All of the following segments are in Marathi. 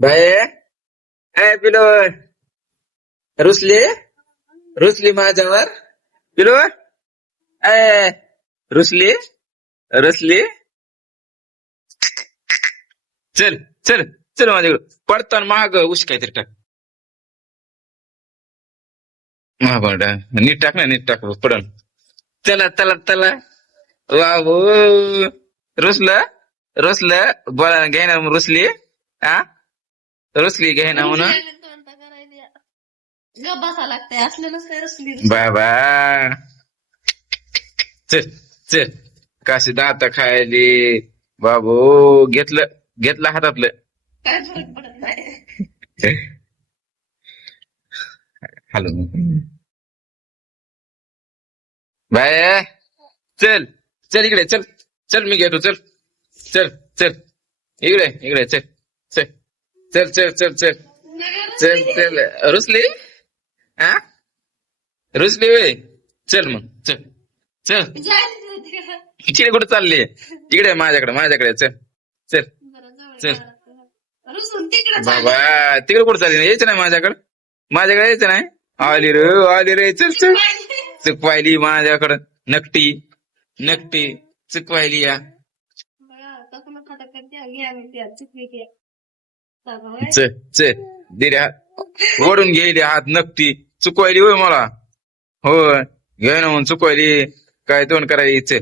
बाय ए पिलो रुसली? रुसली माझ्यावर? पिलो ए रुसली? रुसली? चल चल चल माझ्याकडे. पडताना माग उश काहीतरी टाक. महाबंडा नीट टाक ना नीट टाक. पडन. चला चला चला. वाहो. रुसलं? रुसलं? बोला घेणार रुसली? हा रुसली घे ना म्हणून? ग बसा लागतंय असलेलंच काय रसली बाबा चल चल. काशी दात खायली. बाबू घेतलं घेतलं हातातलं. काय फरक पडत नाही. हॅलो. बाय. चल चल इकडे चल चल मी घेतो चल. चल चल. इकडे इकडे चल चल. चल चल चल चल. चल चल. रुसली? हा रुसली वे चल मग चल. चल. इकडे कुठे चालली? इकडे माझ्याकडे माझ्याकडे. चल चल. चल. बाबा तिकडे कुठे चालली? यायचं नाही माझ्याकडे? माझ्याकडे यायचं नाही? आली रे आली रे. चल चल. चुकवायली माझ्याकडं. नकटी नकटी. चुकवायली या. च च दिले हात. ओढून गेली हात नकटी चुकवायली होय मला. घे ना म्हणून चुकवायली. काय तोंड करायची.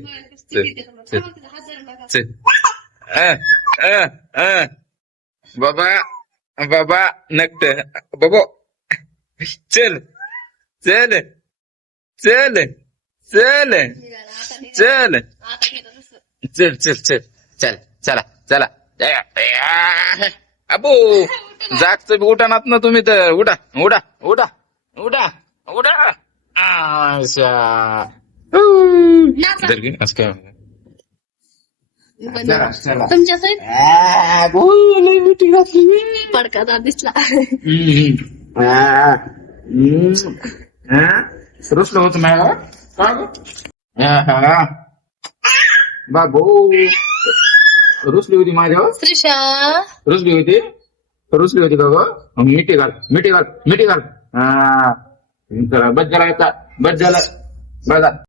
बाबा बाबा नकट बाबा. चल चल चल चल. चल. चल चल चल. चल चला चला. अबो जागच उठानात ना तुम्ही तर. उठा उडा उडा उडा उडा तुमच्या पडका दिसला. होत नाही बाबू. रुसली होती माझ्यावर? श्रीषा रुसली होती? रुसली होती का गं? मिठी घाल मिठी घाल मिठी घाल. हा. बस झाला बस झालं बस झालं